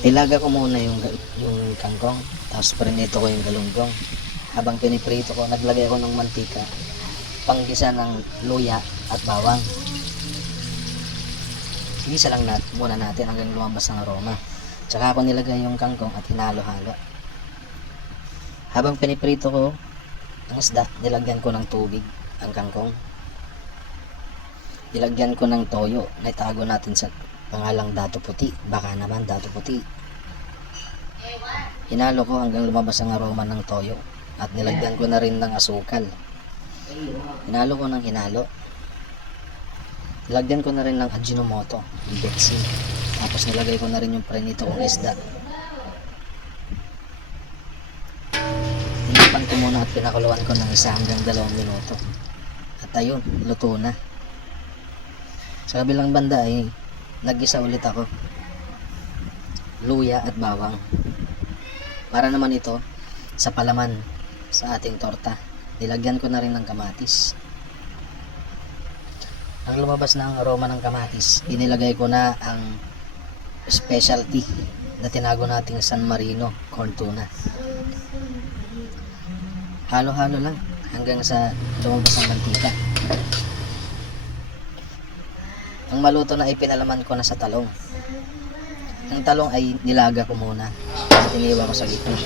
Ilaga ko muna yung kangkong, tapos prinito ko yung galunggong. Habang piniprito ko, naglagay ako ng mantika, panggisa ng luya at bawang. Igisa lang muna natin hanggang lumabas ang aroma. Tsaka ako nilagay yung kangkong at hinalo-halo. Habang piniprito ko ang isda, nilagyan ko ng tubig ang kangkong. Nilagyan ko ng toyo na itago natin sa pangalang dato puti. Baka naman dato puti. Hinalo ko hanggang lumabas ang aroma ng toyo. At nilagyan ko na rin ng asukal. Hinalo ko ng hinalo. Nilagyan ko na rin ng Ajinomoto, Betsi. Tapos nilagay ko na rin yung prinito kong isda. Tinipan ko muna at pinakuluan ko ng 1 hanggang 2 minuto. At ayun, luto na. Sa kabilang banda ay nag-isa ulit ako. Luya at bawang. Para naman ito sa palaman sa ating torta. Nilagyan ko na rin ng kamatis. Ang lumabas na ang aroma ng kamatis, inilagay ko na ang specialty na tinago nating San Marino corn tuna. Halo-halo lang hanggang sa lumabas ang mantika. Ang maluto na ipinalaman ko na sa talong. Ang talong ay nilaga ko muna at iniwan ko sa gitna.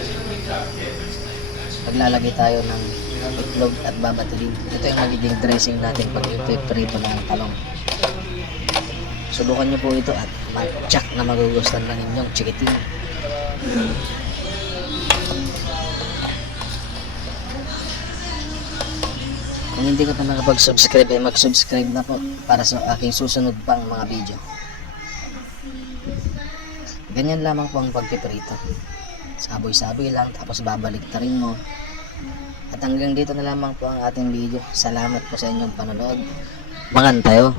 Maglalagay tayo ng itlog at babatuling. Ito yung magiging dressing natin pag ipiprito na ang talong. Subukan nyo po ito at matyak na magugustuhan ng inyong chikiting. Kung hindi ka pa nakapag-subscribe ay mag-subscribe na po para sa aking susunod pang mga video. Ganyan lamang po ang pagpiprito. Saboy-saboy lang tapos babalik na rin mo. At hanggang dito na lamang po ang ating video. Salamat po sa inyong panonood. Mangan tayo.